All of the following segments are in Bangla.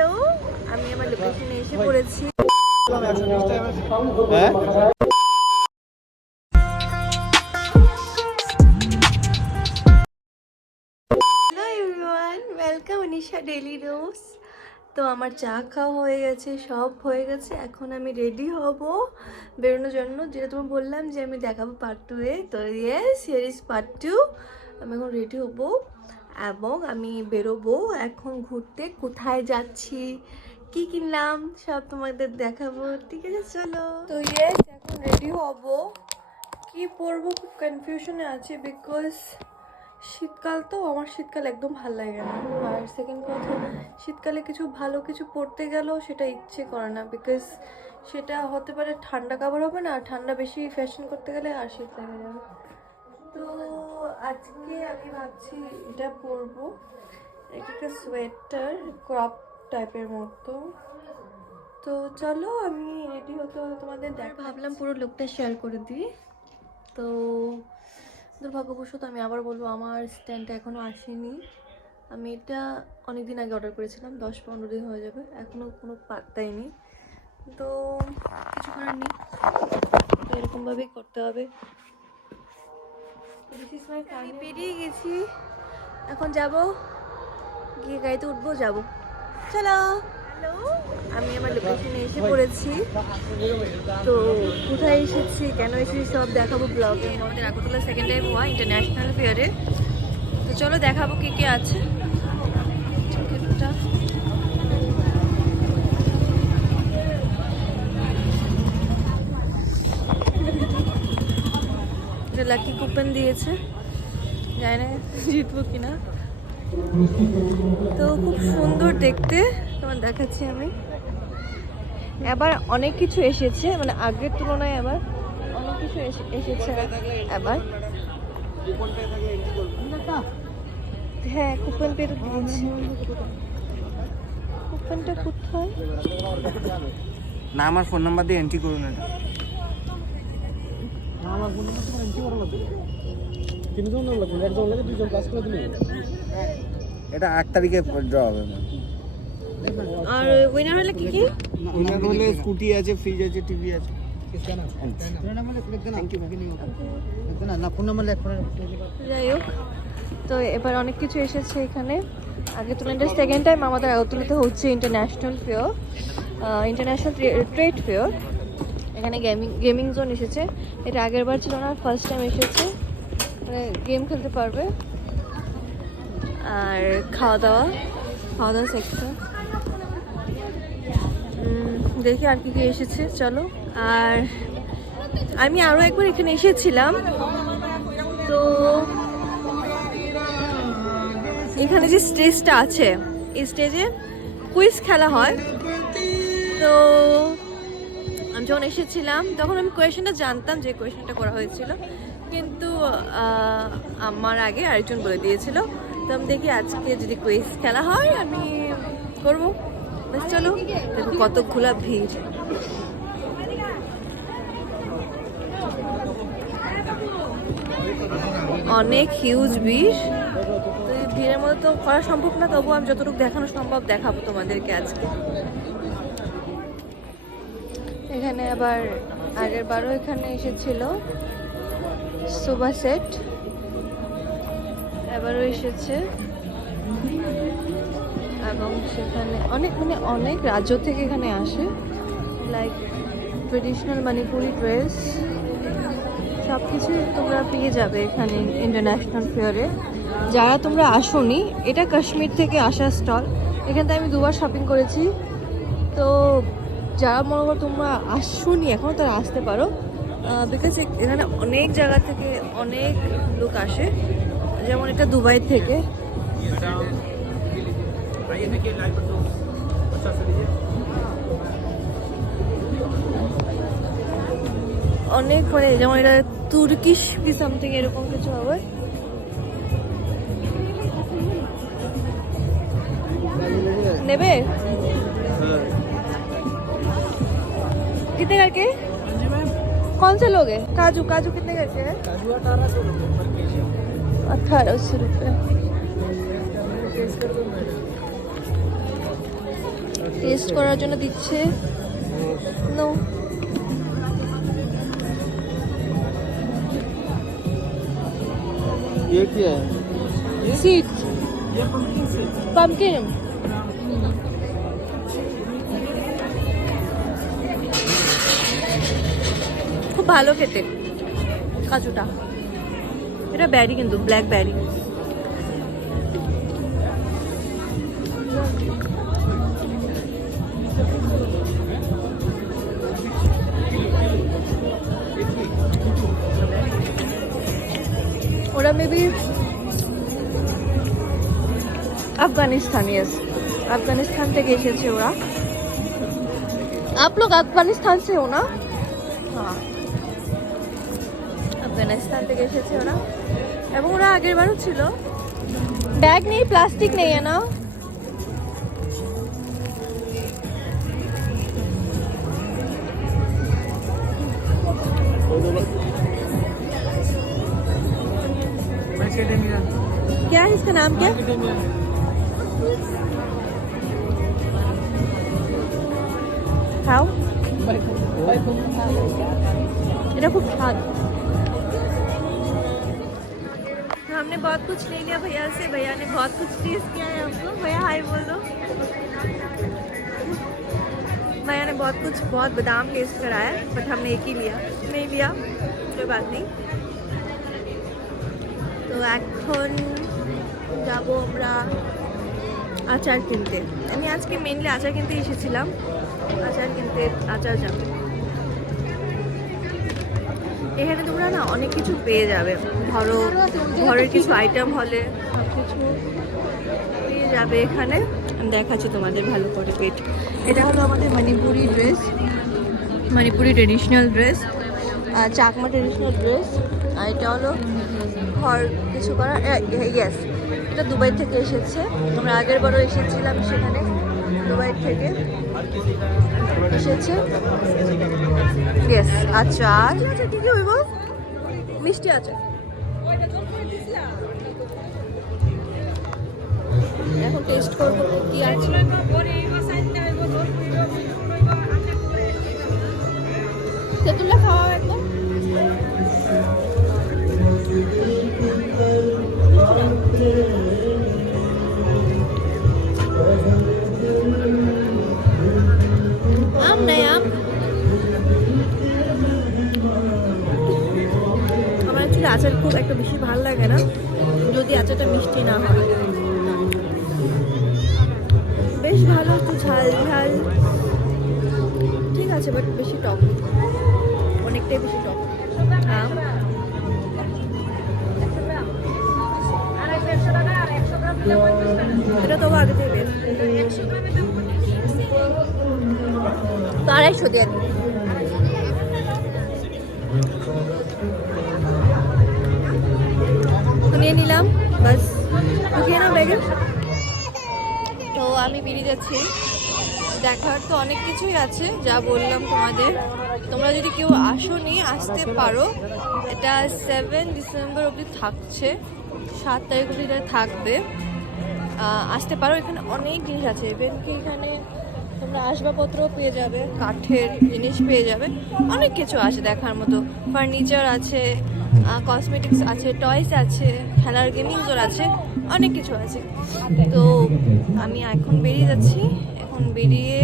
হ্যালো, আমি আমার লোকেশনে এসে পড়েছি। Hello everyone, welcome Anisha daily রোজ। তো আমার চা খাওয়া হয়ে গেছে, সব হয়ে গেছে। এখন আমি রেডি হব বেরোনোর জন্য, যেটা তোমার বললাম যে আমি দেখাবো পার্ট 2-এ। তো ইয়েস, হিয়ার ইজ পার্ট 2। আমি এখন রেডি হব এবং আমি বেরোবো এখন ঘুরতে। কোথায় যাচ্ছি, কি কিনলাম, সব তোমাদের দেখাবো। ঠিক আছে, চলো। তো ইয়েস, এখন রেডি হব। কি পরবো খুব কনফিউশনে আছে, বিকজ শীতকাল তো আমার শীতকাল একদম ভালো লাগে না। আর সেকেন্ড কথা, শীতকালে কিছু ভালো কিছু পরতে গেলেও সেটা ইচ্ছে করে না, বিকজ সেটা হতে পারে ঠান্ডা কাভার হবে না, আর ঠান্ডা বেশি ফ্যাশন করতে গেলে আর শীত লেগে যাবে। তো আজকে আমি ভাবছি এটা পরবো, একটা সোয়েটার ক্রপ টাইপের মতো। তো চলো, আমি রেডি হতে হতে তোমাদের ভাবলাম পুরো লুকটা শেয়ার করে দিই। তো দুর্ভাগ্যবশত আমি আবার বলবো, আমার স্ট্যান্ডটা এখনও আসেনি। আমি এটা অনেক দিন আগে অর্ডার করেছিলাম, 10-15 দিন হয়ে যাবে, এখনও কোনো পাত্তাই নেই। তো কিছু করার নেই, তো এরকমভাবেই করতে হবে। আমি বেরিয়ে গেছি, এখন যাব, গিয়ে গাড়িতে উঠবো, যাব। চলো। হ্যালো, আমি আমার লোকেশনে এসে পড়েছি। তো কোথায় এসেছি, কেন এসেছি, সব দেখাবো ব্লগের মধ্যে। আগরতলা সেকেন্ড টাইম হওয়া ইন্টারন্যাশনাল ফেয়ারে। তো চলো দেখাবো কে কে আছে। টিকিটটা লাকি কুপন দিয়েছে, জানি না জিতবো কিনা। তো খুব সুন্দর দেখতে, তোমার দেখাচ্ছি আমি। এবার অনেক কিছু এসেছে, মানে আগের তুলনায় এবার অনেক কিছু এসেছে এবার। হ্যাঁ, কুপন পে তো দিয়েছি। কুপনটা কোথায়? না, আমার ফোন নাম্বার দিয়ে এন্ট্রি করুন। এটা না, আমার ফোন নাম্বার তো এন্ট্রি করা লাগবে। তিনজন লাগবে, একজন লাগে, দুইজন ক্লাস করে দিলে। এটা 8 তারিখে ড্র হবে। আর উইনার হলে কি কি? উইনার হলে স্কুটি আছে, ফ্রিজ আছে, টিভি আছে। যাই হোক, তো এবার অনেক কিছু এসেছে এখানে। আগে তুলনায় সেকেন্ড টাইম আমাদের আগরতলাতে হচ্ছে international fair, international trade fair. এখানে গেমিং জোন এসেছে, এটা আগের বার ছিল না, ফার্স্ট টাইম এসেছে। মানে গেম খেলতে পারবে, আর খাওয়া দাওয়া সেক্টর। দেখি আর কি কি এসেছে, চলো। আর আমি আরও একবার এখানে এসেছিলাম, তো এখানে যে স্টেজটা আছে, এই স্টেজে কুইজ খেলা হয়। তো আমি যখন এসেছিলাম তখন আমি কোয়েশনটা জানতাম, যে কোয়েশনটা করা হয়েছিল, কিন্তু আমার আগে আরেকজন বলে দিয়েছিল। তো আমি দেখি আজকে যদি কুইজ খেলা হয় আমি করবো। বেশ, চলো। দেখো কতগুলা ভিড়, অনেক হিউজ ভিড়। তো এই ভিড়ের মধ্যে তো করা সম্ভব না, তবুও আমি যতটুকু দেখানো সম্ভব দেখাবো তোমাদেরকে আজকে। এখানে আবার আগের বারও এখানে এসেছিল সোফা সেট, এবারও এসেছে। এবং সেখানে অনেক রাজ্য থেকে এখানে আসে, লাইক ট্রেডিশনাল মণিপুরি ড্রেস, সব কিছুই তোমরা পেয়ে যাবে এখানে ইন্টারন্যাশনাল ফেয়ারে। যারা তোমরা আসোনি, এটা কাশ্মীর থেকে আসা স্টল, এখান থেকে আমি 2বার শপিং করেছি। তো যারা মনে করো তোমরা আসোনি এখনও, তারা আসতে পারো, বিকজ এখানে অনেক জায়গা থেকে অনেক লোক আসে। যেমন এটা দুবাই থেকে। অনেক, মানে যেমন এটা তুর্কিশ কি সামথিং এরকম কিছু হবে। নেবে कितने करके? कौन से लोग हैं? काजू कितने करके है? 1880 रुपये। টেস্ট করার জন্য দিচ্ছে। নো, ये क्या है? সিড ये pumpkin seed। পাম্পকিন। খুব ভালো খেতে কাজুটা। এটা ব্যারি, কিন্তু ব্ল্যাক ব্যারি। ওরা মেবি अफगानिस्तान, यस अफगानिस्तान থেকে এসেছে ওরা। आप लोग अफगानिस्तान से हो ना? हाँ, अफगानिस्तान থেকে এসেছে ওরা, এবং ওরা আগের বারও ছিল। ব্যাগ নেই, প্লাস্টিক নেই, না क्या है इसका नाम? क्या खाओ, এটা খুব স্বাদ। हमने बहुत कुछ ले लिया भैया से, भैया ने बहुत कुछ टेस्ट किया है हमको। भैया हाय बोल दो। भैया ने बहुत बादाम टेस्ट कराया, बट हमने एक ही लिया, नहीं लिया, कोई बात नहीं। তো এখন যাবো আমরা আচার কিনতে। আমি আজকে মেনলি আচার কিনতে এসেছিলাম, আচার কিনতে, আচার যাবো। এখানে তোমরা না অনেক কিছু পেয়ে যাবে, ধরো ঘরের কিছু আইটেম হলে সব কিছু পেয়ে যাবে এখানে। আমি দেখাচ্ছি তোমাদের ভালো করে পেট। এটা হলো আমাদের Manipuri dress, Manipuri traditional dress, Chakma traditional dress. আর এটা হলো ঘর কিছু করা, ইয়েস এটা দুবাই থেকে এসেছে। আমরা আগের বারও এসেছিলাম সেখানে, দুবাই থেকে এসেছে। ইয়েস, আচার। কি কি হইব? মিষ্টি আচার। এখন টেস্ট করবো কি আছে। তেঁতুলটা খাওয়া একদম আম নাই, আম আমার অ্যাকচুয়ালি আচার খুব একটা বেশি ভালো লাগে না যদি আচারটা মিষ্টি না হয়। বেশ ভালো, একটু ঝাল ঝাল ঠিক আছে, বাট বেশি টক, অনেকটাই বেশি টক। আম এটা তো আগে থেকে বেশ তো 250 দিয়ে নিয়ে নিলাম, বাস ঢুকিয়ে নাও ব্যাগে। তো আমি বেরিয়ে যাচ্ছি। দেখার তো অনেক কিছুই আছে, যা বললাম তোমাদের। তোমরা যদি কেউ আসোনি, আসতে পারো। এটা 7 ডিসেম্বর অবধি থাকছে, 7 তারিখ অবধি এটা থাকবে। আসতে পারো, এখানে অনেক জিনিস আছে। ইভেন কি এখানে তোমরা আসবাবপত্র পেয়ে যাবে, কাঠের জিনিস পেয়ে যাবে, অনেক কিছু আছে দেখার মতো। ফার্নিচার আছে, কসমেটিক্স আছে, টয়স আছে, খেলার গেমিং জোন আছে, অনেক কিছু আছে। তো আমি এখন বেরিয়ে যাচ্ছি। এখন বেরিয়ে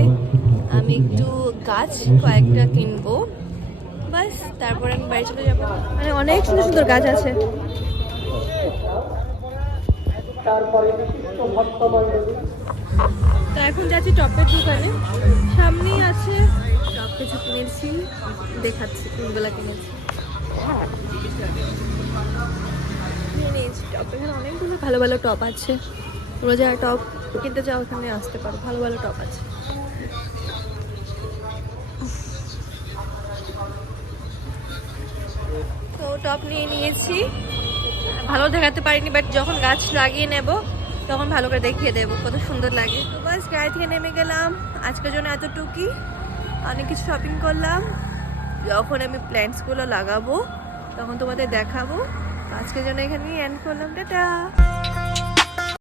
আমি একটু গাছ কয়েকটা কিনবো, বাস তারপরে আমি বাড়ি চলে যাবো। মানে অনেক সুন্দর সুন্দর গাছ আছে। তো এখন যাচ্ছি টপের দোকানে, সামনেই আছে। টপ কিছু কিনেছি, দেখাচ্ছি কোনগুলো কিনেছি। টপ এখানে অনেকগুলো ভালো ভালো টপ আছে। তোমরা যারা টপ কিনতে চাও ওখানে আসতে পারো, ভালো ভালো টপ আছে। তো টপ নিয়ে নিয়েছি, ভালো দেখাতে পারিনি, বাট যখন গাছ লাগিয়ে নেব তখন ভালো করে দেখিয়ে দেবো কত সুন্দর লাগে। তো বাস গাড়ি থেকে নেমে গেলাম। আজকের জন্য এতটুকুই, অনেক কিছু শপিং করলাম। যখন আমি প্ল্যান্টসগুলো লাগাবো তখন তোমাদের দেখাবো। আজকের জন্য এখানেই এন্ড করলাম, টাটা।